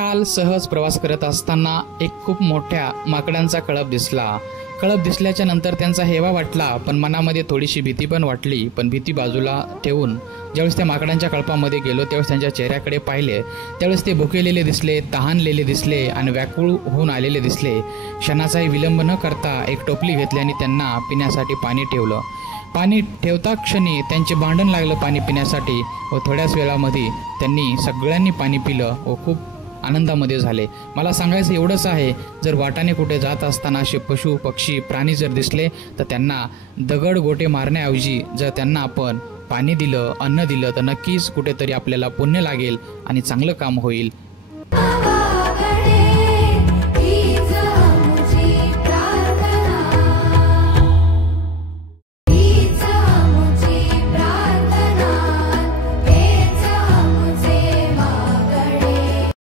काल सहज प्रवास करत असताना एक खूप मोठ्या माकडांचा कळप दिसला. कळप दिसल्याच्या नंतर त्यांचा हेवा वाटला, पण मनामध्ये थोडीशी भीती पण वाटली. पण भीती बाजूला ठेवून ज्यावेळेस त्या माकडांच्या कळपामध्ये गेलो त्यावेळेस त्यांच्या चेहऱ्याकडे पाहिले, त्यावेळेस ते भुकेलेले दिसले, तहानलेले दिसले आणि व्याकुळ होऊन आलेले दिसले. क्षणाचाही विलंब न करता एक टोपली घेतली आणि त्यांना पिण्यासाठी पाणी ठेवलं. पाणी ठेवता क्षणी त्यांचे भांडण लागलं पाणी पिण्यासाठी व थोड्याच वेळामध्ये त्यांनी सगळ्यांनी पाणी पिलं व खूप आनंदामध्ये झाले. मला सांगायचं एवढंच आहे, जर वाटाने कुठे जात असताना असे पशु पक्षी प्राणी जर दिसले तर त्यांना दगड गोटे मारण्याऐवजी जर त्यांना आपण पाणी दिलं, अन्न दिलं तर नक्कीच कुठेतरी आपल्याला पुण्य लागेल आणि चांगलं काम होईल.